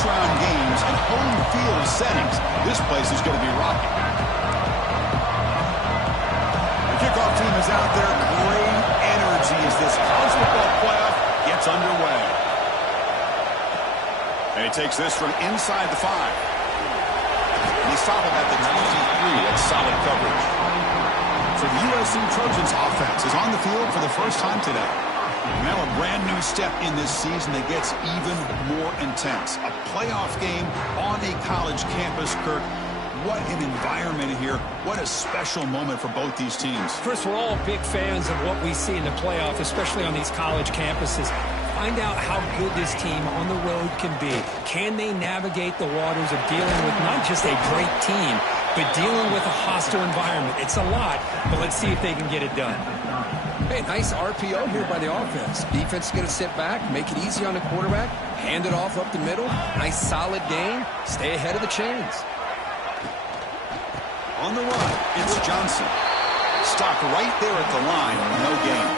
first-round games in home field settings. This place is going to be rocking. The kickoff team is out there. Great energy as this college football playoff gets underway. And he takes this from inside the 5. And he stopped him at the 23. That's solid coverage. So the USC Trojans offense is on the field for the first time today. Now a brand new step in this season that gets even more intense. A playoff game on a college campus, Kirk. What an environment here. What a special moment for both these teams. Chris, we're all big fans of what we see in the playoff, especially on these college campuses. Find out how good this team on the road can be. Can they navigate the waters of dealing with not just a great team, but dealing with a hostile environment? It's a lot, but let's see if they can get it done. Hey, nice RPO here by the offense. Defense is going to sit back, make it easy on the quarterback, hand it off up the middle. Nice solid gain. Stay ahead of the chains. On the run, it's Johnson. Stopped right there at the line. No gain.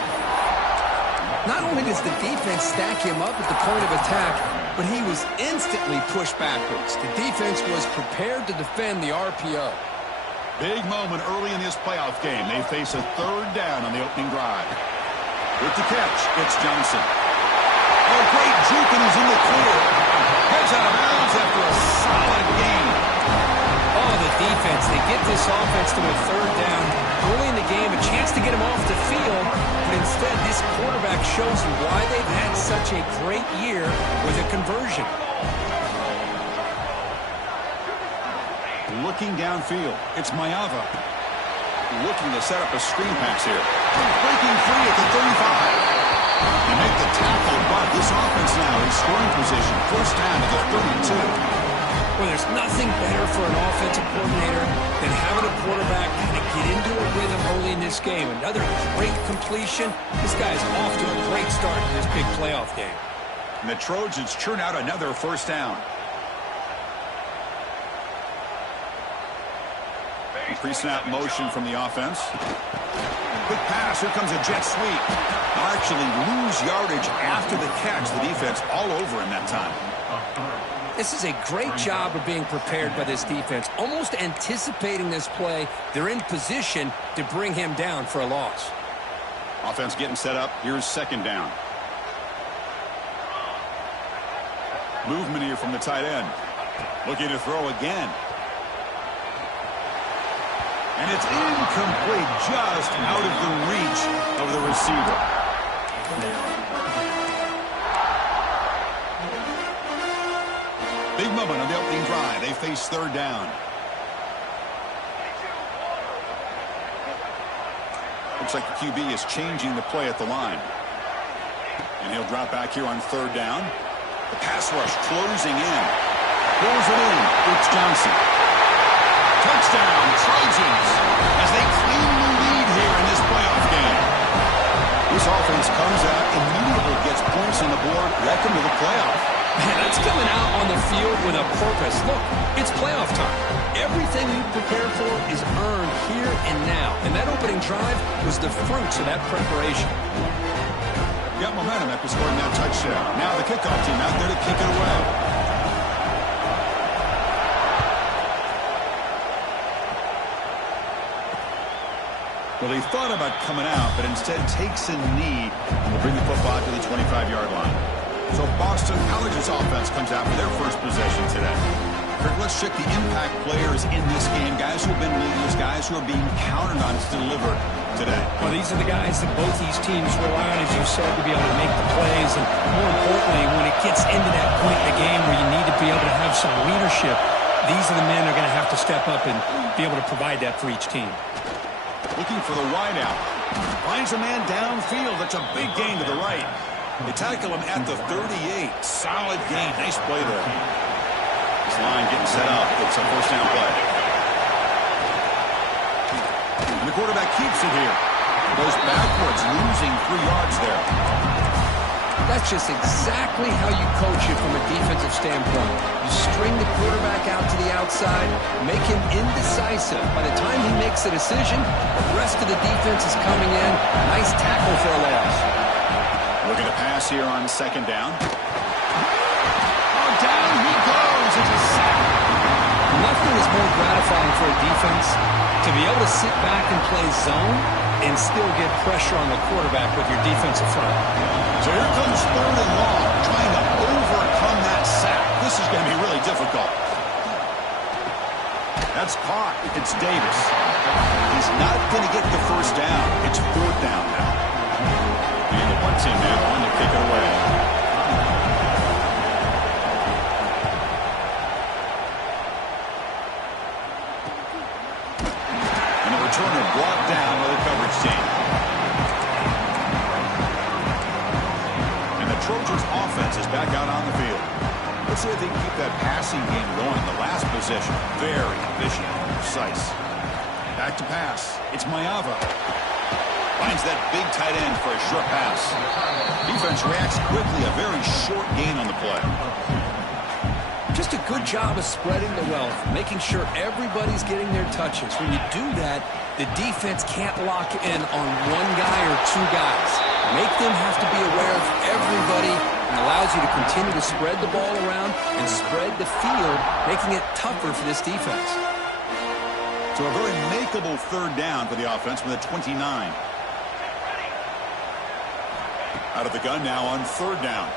Not only does the defense stack him up at the point of attack, but he was instantly pushed backwards. The defense was prepared to defend the RPO. Big moment early in this playoff game. They face a third down on the opening drive. With the catch, it's Johnson. Oh, great juke, and he's in the clear. Heads out of bounds after a solid gain. Oh, the defense. They get this offense to a third down early in the game, a chance to get him off the field, but instead this quarterback shows you why they've had such a great year with a conversion. Looking downfield, it's Mayava. Looking to set up a screen pass here. Breaking free at the 35. They make the tackle, but this offense now in scoring position. First down at the 32. Well, there's nothing better for an offensive coordinator than having a quarterback kind of get into a rhythm early in this game. Another great completion. This guy's off to a great start in this big playoff game. And the Trojans churn out another first down. Pre-snap motion from the offense. Quick pass. Here comes a jet sweep. They'll actually lose yardage after the catch. The defense all over him that time. This is a great job of being prepared by this defense. Almost anticipating this play, they're in position to bring him down for a loss. Offense getting set up. Here's second down. Movement here from the tight end. Looking to throw again. And it's incomplete, just out of the reach of the receiver. Big moment on the opening drive. They face third down. Looks like the QB is changing the play at the line. And he'll drop back here on third down. The pass rush closing in. Pulls it in. It's Johnson. Touchdown, Trojans, as they claim the lead here in this playoff game. This offense comes out, immediately gets points on the board. Welcome to the playoff. Man, that's coming out on the field with a purpose. Look, it's playoff time. Everything you prepare for is earned here and now. And that opening drive was the fruits of that preparation. Got momentum after scoring that touchdown. Now the kickoff team out there to kick it away. Well, he thought about coming out, but instead takes a knee and will bring the football to the 25-yard line. So Boston College's offense comes out for their first possession today. Kirk, let's check the impact players in this game. Guys who have been leaders, guys who are being counted on to deliver today. Well, these are the guys that both these teams rely on, as you said, to be able to make the plays. And more importantly, when it gets into that point in the game where you need to be able to have some leadership, these are the men that are going to have to step up and be able to provide that for each team. Looking for the wideout. Finds a man downfield. That's a big gain to the right. They tackle him at the 38. Solid gain. Nice play there. This line getting set up. It's a first down play. And the quarterback keeps it here. Goes backwards, losing 3 yards there. That's just exactly how you coach it from a defensive standpoint. You string the quarterback out to the outside, make him indecisive. By the time he makes a decision, the rest of the defense is coming in. Nice tackle for a loss. Looking to pass here on second down. Oh, down he goes. gratifying for a defense to be able to sit back and play zone and still get pressure on the quarterback with your defensive front. So here comes 3rd and long, trying to overcome that sack. This is going to be really difficult. That's caught. It's Davis. He's not going to get the first down. It's 4th down now. And the punt team now on to kick it away. And the returner brought down by the coverage team. And the Trojans offense is back out on the field. Let's see if they can keep that passing game going. The last possession, very efficient and precise. Back to pass. It's Maiava. Finds that big tight end for a short pass. Defense reacts quickly. A very short gain on the play. Just a good job of spreading the wealth, making sure everybody's getting their touches. When you do that, the defense can't lock in on one guy or two guys. Make them have to be aware of everybody, and allows you to continue to spread the ball around and spread the field, making it tougher for this defense. So a very makeable 3rd down for the offense with a 29. Out of the gun now on 3rd down.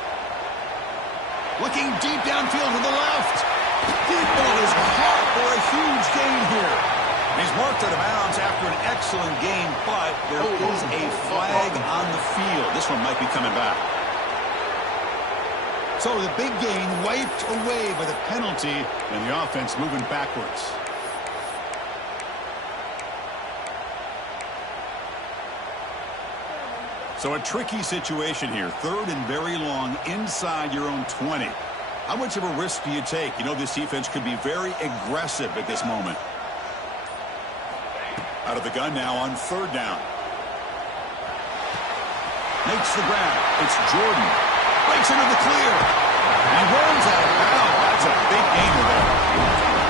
Looking deep downfield to the left. Deep ball is caught for a huge gain here. He's marked out of bounds after an excellent game, but there is a flag on the field. This one might be coming back. So the big gain wiped away by the penalty, and the offense moving backwards. So a tricky situation here. 3rd and very long inside your own 20. How much of a risk do you take? You know this defense could be very aggressive at this moment. Out of the gun now on 3rd down. Makes the grab. It's Jordan. Breaks into the clear. He runs out of bounds. That's a big gainer there.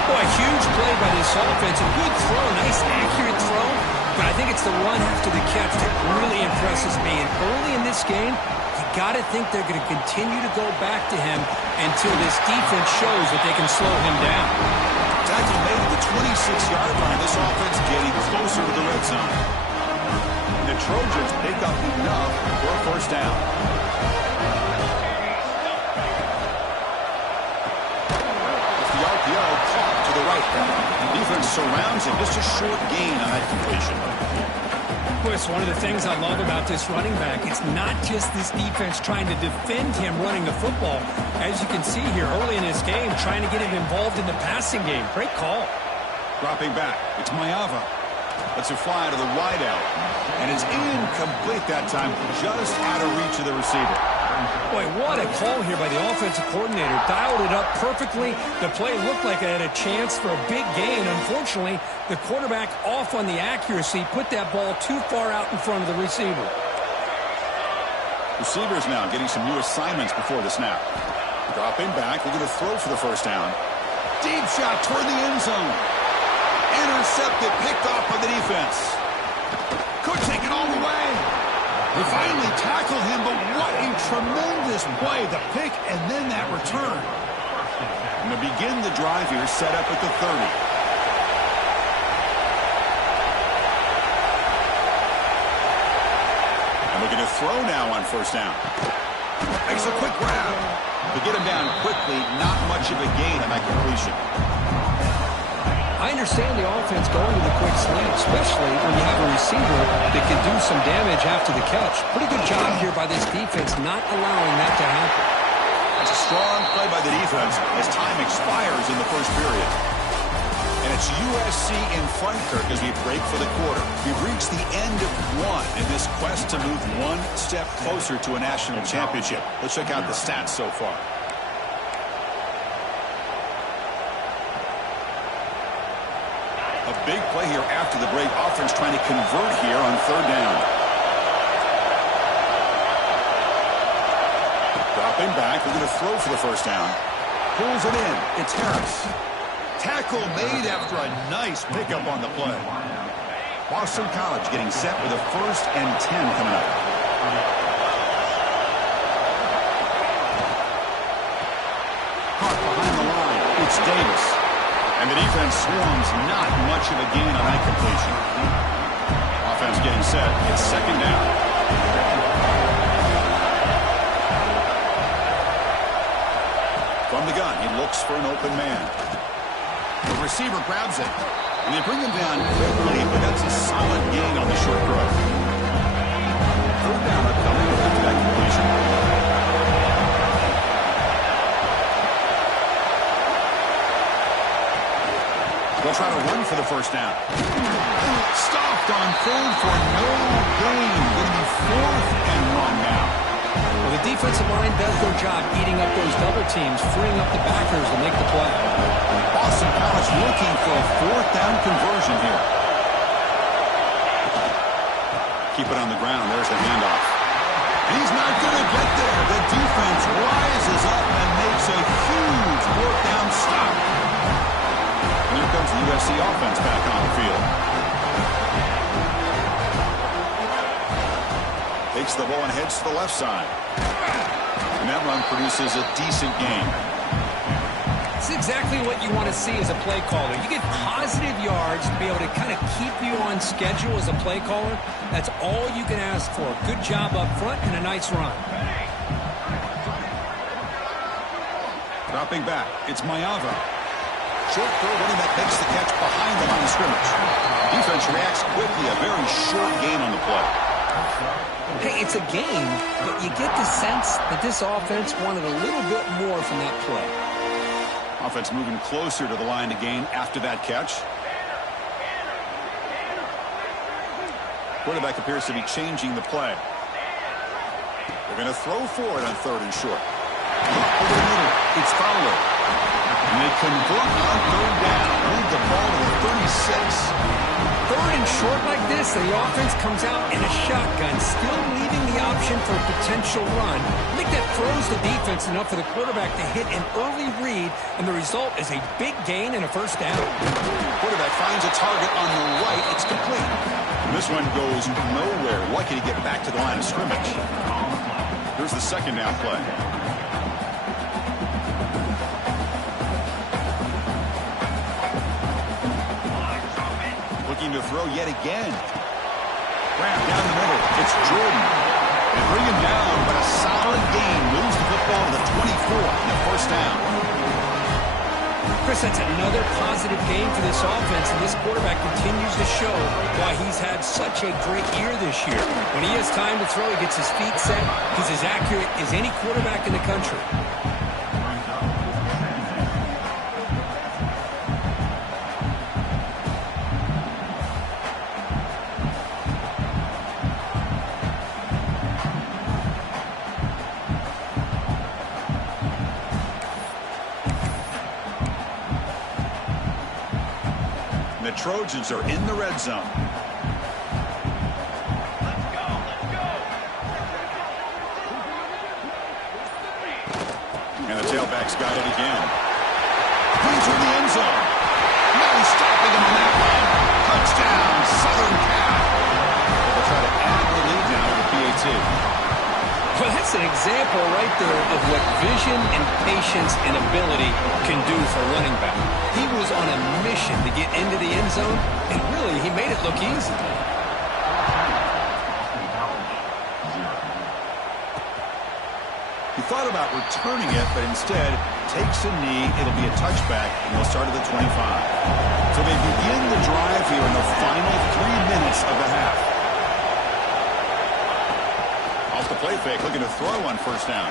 Boy, huge play by this offense. A good throw, nice accurate throw. But I think it's the run after the catch that really impresses me. And early in this game, you got to think they're going to continue to go back to him until this defense shows that they can slow him down. Tackle made at the 26-yard line. This offense getting closer to the red zone. And the Trojans pick up enough for a 1st down. The RPO caught to the right. The defense surrounds him. Just a short gain on that completion. Chris, one of the things I love about this running back, it's not just this defense trying to defend him running the football. As you can see here early in this game, trying to get him involved in the passing game. Great call. Dropping back. It's Maiava. Lets it fly to the wideout. And it's incomplete that time, just out of reach of the receiver. Boy, what a call here by the offensive coordinator. Dialed it up perfectly. The play looked like it had a chance for a big gain. Unfortunately, the quarterback off on the accuracy, put that ball too far out in front of the receiver. Receivers now getting some new assignments before the snap. Dropping back, looking to throw for the 1st down. Deep shot toward the end zone. Intercepted, picked off by the defense. Could take it all the way. They finally tackle him, but what a tremendous play. The pick and then that return. And to begin the drive here, set up at the 30. And looking to throw now on 1st down. Makes a quick grab. To get him down quickly, not much of a gain on that completion. I understand the offense going to the quick slant, especially when you have a receiver that can do some damage after the catch. Pretty good job here by this defense not allowing that to happen. That's a strong play by the defense as time expires in the 1st period. And it's USC in front, Kirk, as we break for the quarter. We've reached the end of one in this quest to move one step closer to a national championship. Let's check out the stats so far. A big play here after the break. Offense trying to convert here on 3rd down. Dropping back. We're going to throw for the 1st down. Pulls it in. It's Harris. Tackle made after a nice pickup on the play. Boston College getting set with a 1st and 10 coming up. Caught behind the line. It's Davis. And the defense swarms, not much of a gain on that completion. Offense getting set. It's second down. From the gun, he looks for an open man. The receiver grabs it. And they bring him down quickly, but that's a solid gain on the short throw. Third down upcoming after that completion. They'll try to run for the first down. Stopped on third for no gain. Going to be 4th and 1 now. Well, the defensive line does their job eating up those double teams, freeing up the backers to make the play. Boston College looking for a 4th down conversion here. Keep it on the ground. There's the handoff. He's not going to get there. The defense rises up and makes a huge 4th down stop. And here comes the USC offense back on the field. Takes the ball and heads to the left side. And that run produces a decent gain. It's exactly what you want to see as a play caller. You get positive yards to be able to kind of keep you on schedule as a play caller. That's all you can ask for. Good job up front and a nice run. Dropping back, it's Mayava. Short throw, running back makes the catch behind the line of scrimmage. Defense reacts quickly, a very short gain on the play. Hey, it's a game, but you get the sense that this offense wanted a little bit more from that play. Offense moving closer to the line to gain after that catch. Quarterback appears to be changing the play. They're going to throw for it on 3rd and short. Over the middle, it's Fowler. And they convert on 3rd down. Move the ball to the 36. 3rd and short like this, the offense comes out in a shotgun, still leaving the option for a potential run. I think that throws the defense enough for the quarterback to hit an early read, and the result is a big gain and a 1st down. Quarterback finds a target on the right. It's complete. And this one goes nowhere. Lucky to get back to the line of scrimmage. Here's the 2nd down play. Looking to throw yet again. Graham down the middle. It's Jordan. They bring him down, but a solid gain moves the football to the 24 and a 1st down. Chris, that's another positive game for this offense, and this quarterback continues to show why he's had such a great year this year. When he has time to throw, he gets his feet set. He's as accurate as any quarterback in the country. The Trojans are in the red zone. And the tailback's got it again. He's in the end zone. No stopping him on that one. Touchdown, Southern Cal. They'll try to add the lead now with the PAT. Well, that's an example right there of what vision and patience and ability can do for a running back. He was on a mission to get into the end zone, and really, he made it look easy. He thought about returning it, but instead takes a knee. It'll be a touchback, and they'll start at the 25. So they begin the drive here in the final 3 minutes of the half. Off the play fake, looking to throw on 1st down.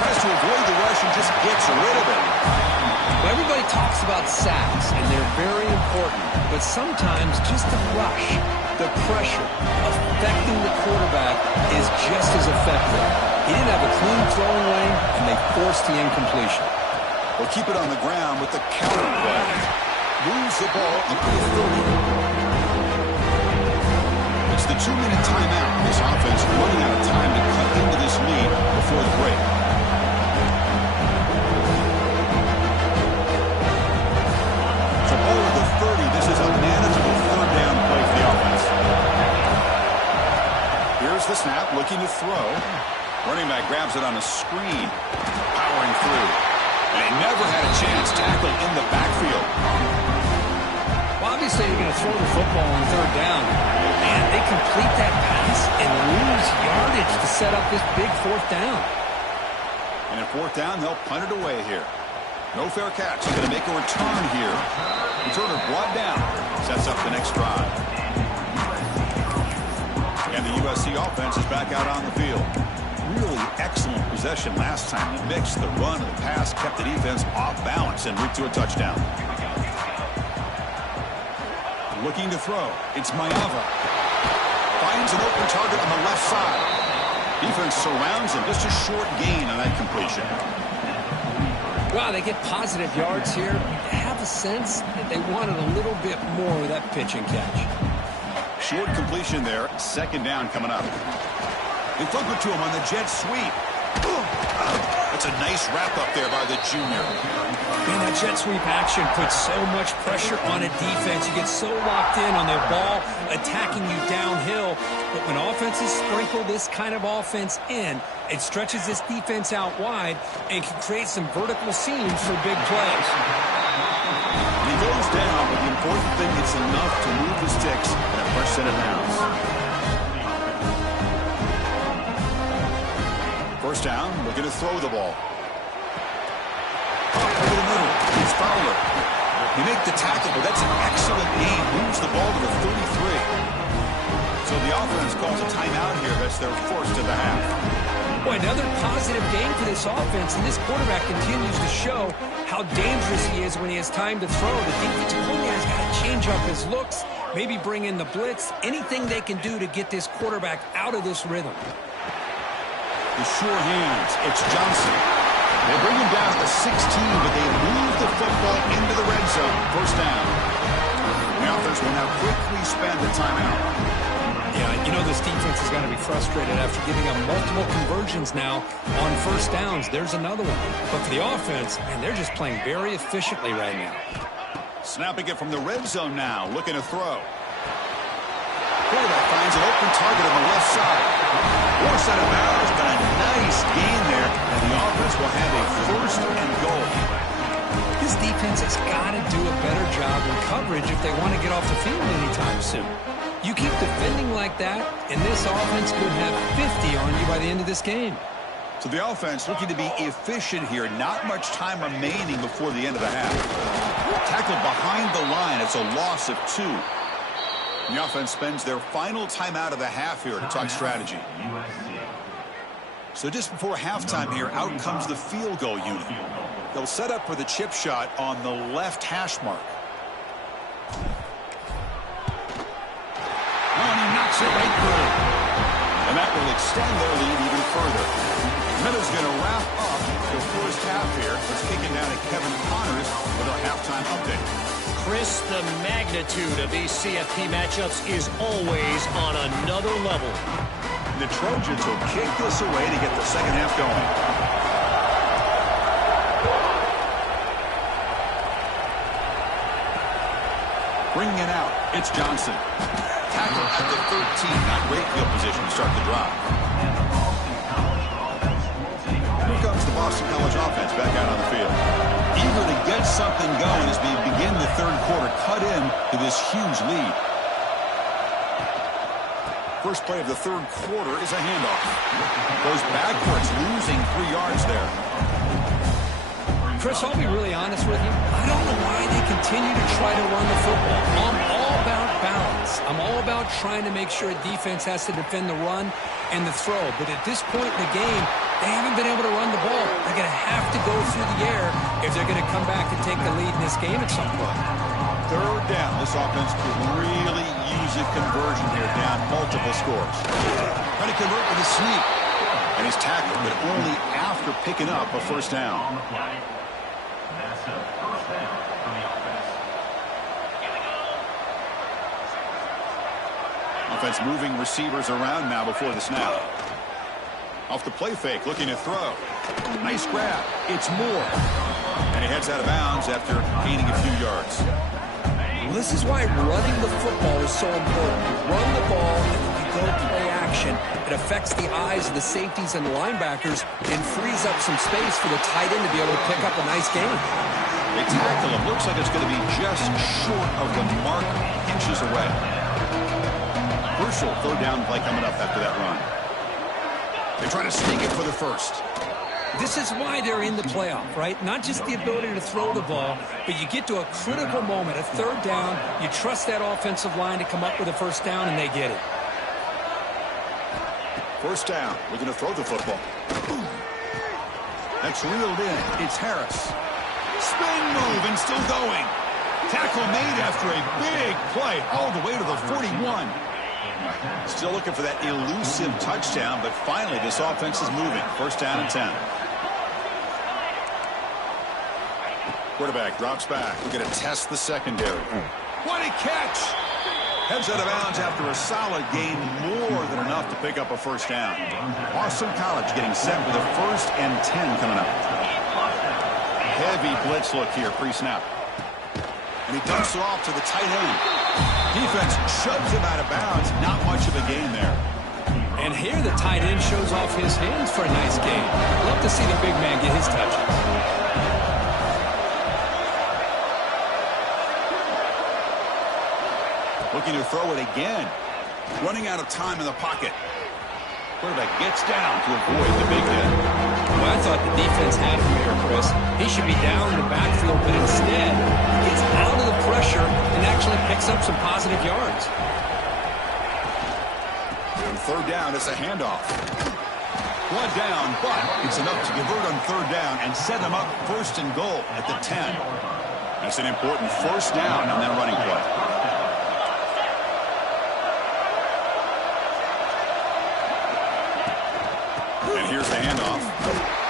Tries to avoid the rush and just gets rid of it. Well, everybody talks about sacks, and they're very important. But sometimes just the rush, the pressure, affecting the quarterback is just as effective. He didn't have a clean throwing lane, and they forced the incompletion. They'll keep it on the ground with the counter play. Moves the ball up to the 30. It's the 2-minute timeout. This offense running out of time to cut into this lead before the break. So ball at the 30. This is a manageable 3rd down play for the offense. Here's the snap, looking to throw. Running back grabs it on a screen, powering through. And they never had a chance. Tackle in the backfield. Well, obviously, you're going to throw the football on third down. And they complete that pass and lose yardage to set up this big fourth down. And at fourth down, they'll punt it away here. No fair catch. He's going to make a return here. Returner brought down. Sets up the next drive. And the USC offense is back out on the field. Really excellent possession last time. The mix, the run, and the pass kept the defense off balance and route to a touchdown. Looking to throw. It's Maiava. Finds an open target on the left side. Defense surrounds him. Just a short gain on that completion. Wow, they get positive yards here. You have a sense that they wanted a little bit more with that pitch and catch. Short completion there. Second down coming up. They flip it to him on the jet sweep. That's a nice wrap up there by the junior. Man, that jet sweep action puts so much pressure on a defense. You get so locked in on their ball attacking you downhill. But when offenses sprinkle this kind of offense in, it stretches this defense out wide and can create some vertical seams for big plays. He goes down, but the important thing is enough to move the sticks and a fresh set of downs. First down, looking to throw the ball. Up over the middle. It's Fowler. You make the tackle, but that's an excellent gain. Moves the ball to the 33. So the offense calls a timeout here. That's their first of the half. Boy, another positive game for this offense, and this quarterback continues to show how dangerous he is when he has time to throw. The defensive coordinator's got to change up his looks, maybe bring in the blitz, anything they can do to get this quarterback out of this rhythm. The sure hands. It's Johnson. They bring him down to the 16, but they move the football into the red zone. First down. The offense will now quickly spend the timeout. Yeah, you know this defense is going to be frustrated after giving up multiple conversions now on first downs. There's another one. But for the offense, man, they're just playing very efficiently right now. Snapping it from the red zone now, looking to throw. Quarterback finds an open target on the left side. Force out of bounds, but a nice gain there, and the offense will have a first and goal. This defense has got to do a better job in coverage if they want to get off the field anytime soon. You keep defending like that, and this offense could have 50 on you by the end of this game. So the offense looking to be efficient here. Not much time remaining before the end of the half. Tackled behind the line. It's a loss of 2. The offense spends their final timeout of the half here to talk strategy. So just before halftime here, out comes the field goal unit. They'll set up for the chip shot on the left hash mark. And he knocks it right through. And that will extend their lead even further. Meadows going to wrap up the first half here. Let's kick it down to Kevin Connors with our halftime update. Chris, the magnitude of these CFP matchups is always on another level. The Trojans will kick this away to get the second half going. Bringing it out, it's Johnson. Tackle at the 13. Not great field position to start the drive. Here comes the Boston College offense back out on the field. Eager to get something going as we begin the third quarter. Cut in to this huge lead. First play of the third quarter is a handoff. Goes backwards, losing 3 yards there. Chris, I'll be really honest with you. I don't know why they continue to try to run the football. I'm all about balance. I'm all about trying to make sure a defense has to defend the run and the throw. But at this point in the game, they haven't been able to run the ball. They're going to have to go through the air if they're going to come back and take the lead in this game at some point. Third down. This offense could really use a conversion here, down multiple scores. Trying to convert with a sneak. And he's tackled, but only after picking up a first down. Offense moving receivers around now before the snap. Off the play fake, looking to throw. Nice grab. It's Moore. And he heads out of bounds after gaining a few yards. Well, this is why running the football is so important. You run the ball, and then you go play action. It affects the eyes of the safeties and the linebackers and frees up some space for the tight end to be able to pick up a nice gain. They tackle him. Looks like it's going to be just short of the mark, inches away. Crucial third down play coming up after that run. They try to sneak it for the first. This is why they're in the playoff, right? Not just the ability to throw the ball, but you get to a critical moment, a third down. You trust that offensive line to come up with a first down, and they get it. First down. We're going to throw the football. That's reeled in. It's Harris. Spin move and still going. Tackle made after a big play all the way to the 41. Still looking for that elusive touchdown, but finally this offense is moving. First down and 10. Quarterback drops back. We're going to test the secondary. What a catch! Heads out of bounds after a solid gain, more than enough to pick up a first down. Boston College getting set with a first and 10 coming up. Heavy blitz look here, pre-snap. And he dumps it off to the tight end. Defense shoves him out of bounds. Not much of a gain there. And here the tight end shows off his hands for a nice gain. Love to see the big man get his touches. Looking to throw it again. Running out of time in the pocket. Quarterback gets down to avoid the big hit. Well, I thought the defense had him here, Chris. He should be down in the backfield, but instead gets out of the pressure and actually picks up some positive yards. On third down, it's a handoff. One down, but it's enough to convert on third down and set them up first and goal at the 10. That's an important first down on that running play. And here's the handoff.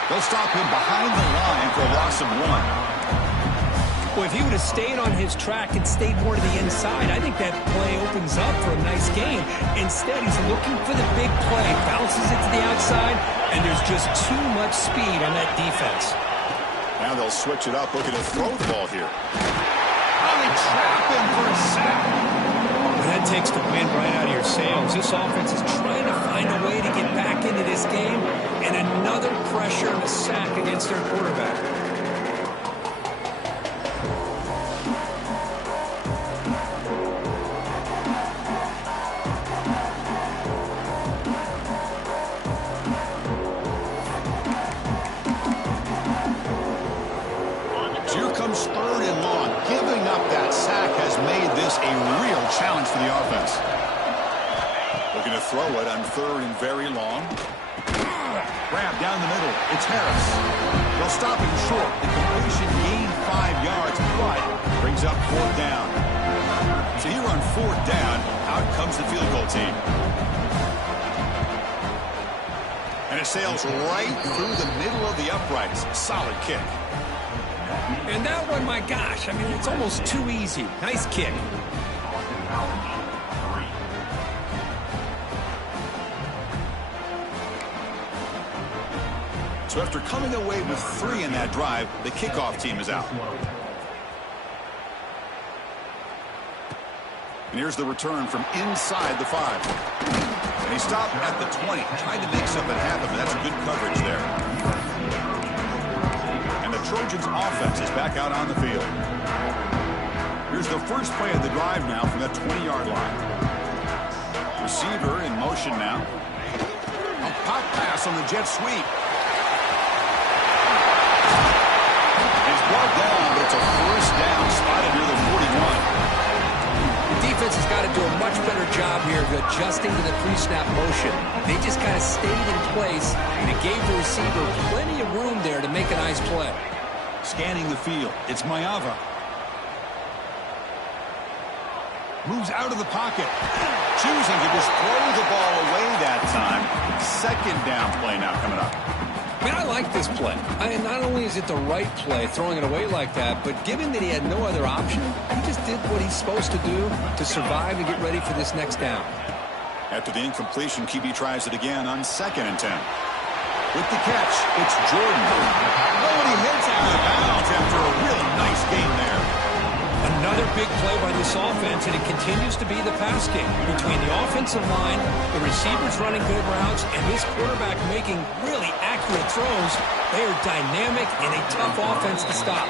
They'll stop him behind the line for a loss of 1. Well, if he would have stayed on his track and stayed more to the inside, I think that play opens up for a nice game. Instead, he's looking for the big play, bounces it to the outside, and there's just too much speed on that defense. Now they'll switch it up, looking to throw the ball here. How they trap him for a sack. That takes the wind right out of your sails. This offense is trying to find a way to get back into this game, and another pressure and a sack against their quarterback. So here comes third and long. Giving up that sack has made this a real challenge for the offense. Looking to throw it on third and very long. Grab down the middle. It's Harris. They'll stop him short. The completion gained 5 yards, but brings up fourth down. So here on fourth down, out comes the field goal team. And it sails right through the middle of the uprights. Solid kick. And that one, my gosh, I mean, it's almost too easy. Nice kick. So after coming away with 3 in that drive, the kickoff team is out. And here's the return from inside the 5. And he stopped at the 20, trying to make something happen, but that's good coverage there. And the Trojans offense is back out on the field. Here's the first play of the drive now from that 20-yard line. Receiver in motion now. A pop pass on the jet sweep. It's brought down, but it's a first down spotted near the 41. The defense has got to do a much better job here of adjusting to the pre-snap motion. They just kind of stayed in place, and it gave the receiver plenty of room there to make a nice play. Scanning the field, it's Mayava. Moves out of the pocket. Choosing to just throw the ball away that time. Second down play now coming up. I mean, I like this play. Not only is it the right play, throwing it away like that, but given that he had no other option, he just did what he's supposed to do to survive and get ready for this next down. After the incompletion, QB tries it again on 2nd and 10. With the catch, it's Jordan. Oh, and he hits out of bounds after a really nice game there. Another big play by this offense, and it continues to be the pass game. Between the offensive line, the receivers running good routes, and this quarterback making really accurate throws, they are dynamic and a tough offense to stop.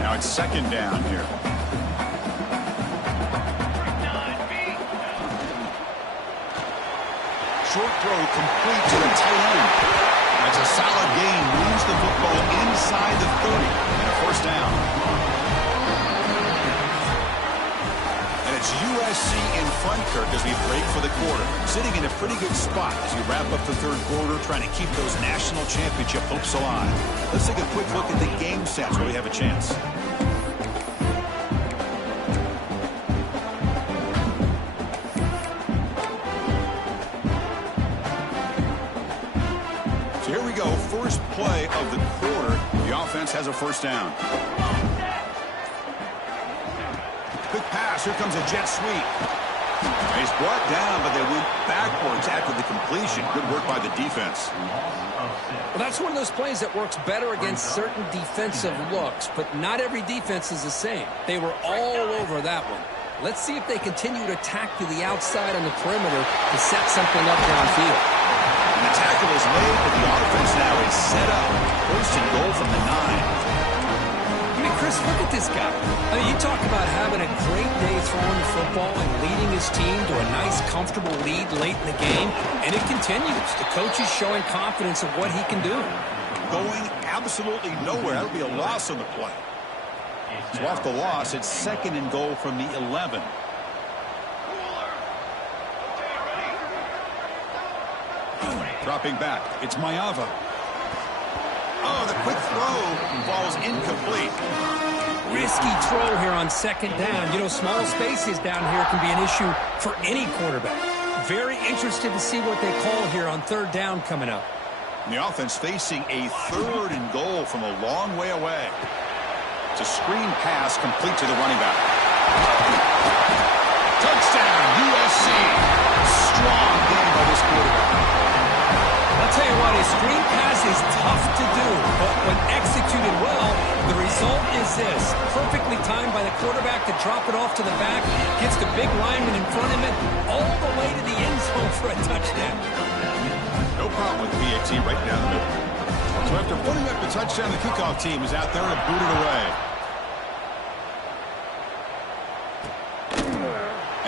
Now it's second down here. Short throw complete to the tight end. That's a solid gain. Moves the football inside the 30 and a first down. And it's USC in front, Kirk, as we break for the quarter. Sitting in a pretty good spot as we wrap up the third quarter, trying to keep those national championship hopes alive. Let's take a quick look at the game stats where we have a chance. Here we go, first play of the quarter. The offense has a first down. Quick pass, here comes a jet sweep. He's brought down, but they went backwards after the completion. Good work by the defense. Well, that's one of those plays that works better against certain defensive looks, but not every defense is the same. They were all over that one. Let's see if they continue to attack to the outside on the perimeter to set something up downfield. And the tackle is made, but the offense now is set up. First and goal from the 9. I mean, Chris, look at this guy. I mean, you talk about having a great day throwing the football and leading his team to a nice, comfortable lead late in the game, and it continues. The coach is showing confidence of what he can do. Going absolutely nowhere. That'll be a loss on the play. So off the loss, it's second and goal from the 11. Dropping back, it's Maiava. Oh, the quick throw falls incomplete. Risky throw here on second down. You know, small spaces down here can be an issue for any quarterback. Very interested to see what they call here on third down coming up. And the offense facing a third and goal from a long way away. It's a screen pass complete to the running back. Touchdown, USC. Strong game by this quarterback. I'll tell you what, a screen pass is tough to do, but when executed well, the result is this. Perfectly timed by the quarterback to drop it off to the back, gets the big lineman in front of him, all the way to the end zone for a touchdown. No problem with PAT right down the middle. So after putting up the touchdown, the kickoff team is out there to boot it away.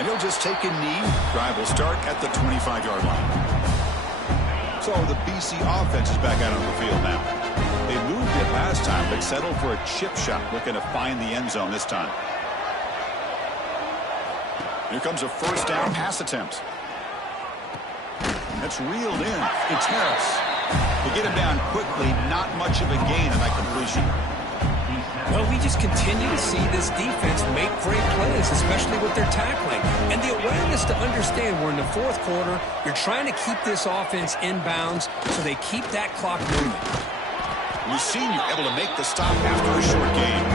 And he'll just take a knee. Drive will start at the 25-yard line. So the BC offense is back out on the field now. They moved it last time, but settled for a chip shot, looking to find the end zone this time. Here comes a first down pass attempt. That's reeled in. It's Harris. They get him down quickly, not much of a gain on that completion. Well, we just continue to see this defense make great plays, especially with their tackling. And the awareness to understand we're in the fourth quarter, you're trying to keep this offense in bounds so they keep that clock moving. We've seen you able to make the stop after a short game.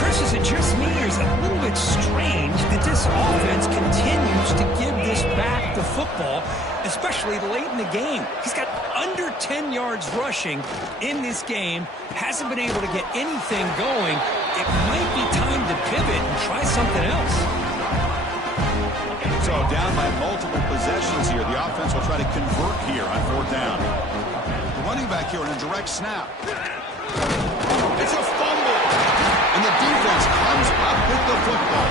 Chris, is it just me, or is it a little bit strange that this offense continues to give this back the football, especially late in the game? He's got under 10 yards rushing in this game, hasn't been able to get anything going. It might be time to pivot and try something else. So down by multiple possessions here, the offense will try to convert here on fourth down. The running back here in a direct snap. It's a fumble. And the defense comes up with the football.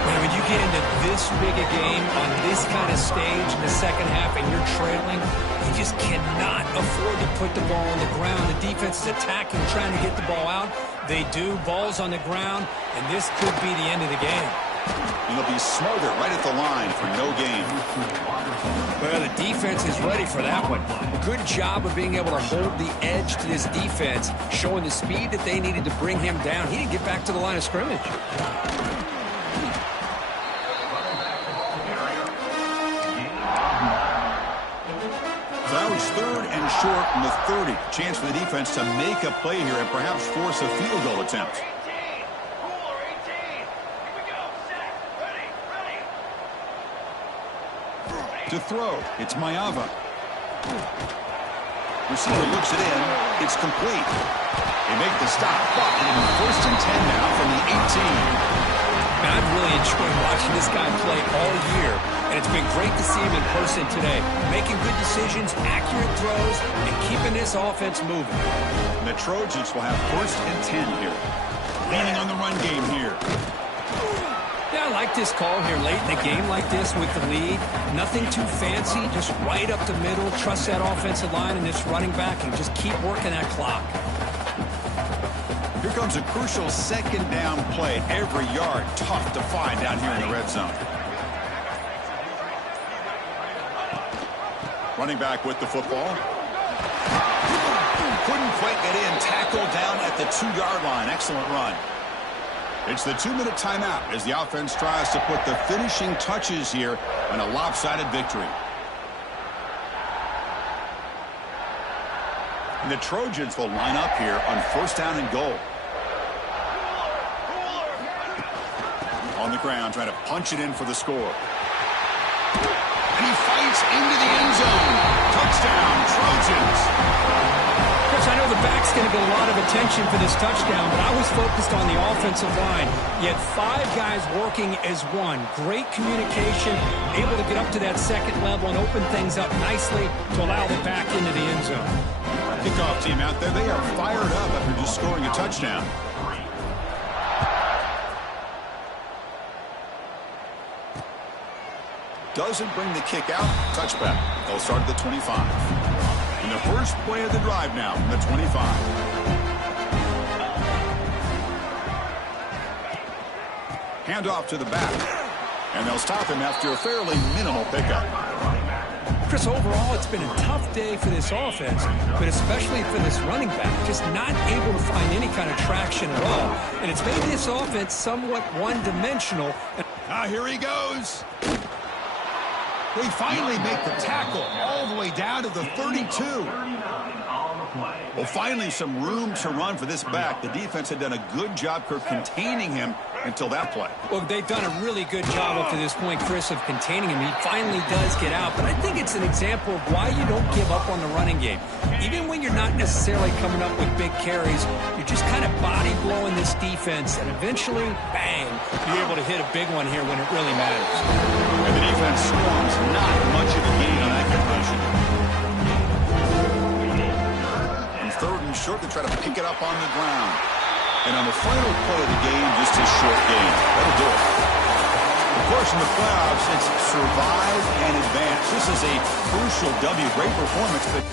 Man, when you get into this big a game on this kind of stage in the second half and you're trailing, you just cannot afford to put the ball on the ground. The defense is attacking, trying to get the ball out. They do. Ball's on the ground, and this could be the end of the game. And they'll be smarter right at the line for no gain. Well, the defense is ready for that one. Good job of being able to hold the edge to this defense, showing the speed that they needed to bring him down. He didn't get back to the line of scrimmage. So that was third and short from the 30. Chance for the defense to make a play here and perhaps force a field goal attempt. To throw, it's Mayava. Receiver looks it in. It's complete. They make the stop. But it'll be 1st and 10 now from the 18. Man, I've really enjoyed watching this guy play all year, and it's been great to see him in person today. Making good decisions, accurate throws, and keeping this offense moving. And the Trojans will have 1st and 10 here. Leaning on the run game here. Yeah, I like this call here late in the game like this with the lead. Nothing too fancy, just right up the middle. Trust that offensive line and this running back and just keep working that clock. Here comes a crucial 2nd down play. Every yard tough to find down here in the red zone. Running back with the football. Couldn't quite get in. Tackled down at the 2-yard line. Excellent run. It's the 2-minute timeout as the offense tries to put the finishing touches here on a lopsided victory. And the Trojans will line up here on 1st down and goal. On the ground, trying to punch it in for the score. And he fights into the end zone. Touchdown, Trojans. Chris, I know the back's going to get a lot of attention for this touchdown, but I was focused on the offensive line. You had 5 guys working as one. Great communication, able to get up to that 2nd level and open things up nicely to allow the back into the end zone. Kickoff team out there, they are fired up after just scoring a touchdown. Doesn't bring the kick out. Touchback. They'll start at the 25. And the first play of the drive now from the 25. Handoff to the back. And they'll stop him after a fairly minimal pickup. Chris, overall, it's been a tough day for this offense, but especially for this running back, just not able to find any kind of traction at all. And it's made this offense somewhat one-dimensional. Ah, here he goes. They finally make the tackle all the way down to the 32. Well, finally some room to run for this back. The defense had done a good job containing him until that play. Well, they've done a really good job up to this point, Chris, of containing him. He finally does get out, but I think it's an example of why you don't give up on the running game. Even when you're not necessarily coming up with big carries, you're just kind of body blowing this defense, and eventually, bang, you're able to hit a big one here when it really matters. And the defense storms not much of a gain on that conversion. And 3rd and short, they try to pick it up on the ground. And on the final play of the game, just a short gain. That'll do it. Of course, in the playoffs, it's survive and advance. This is a crucial W. Great performance, but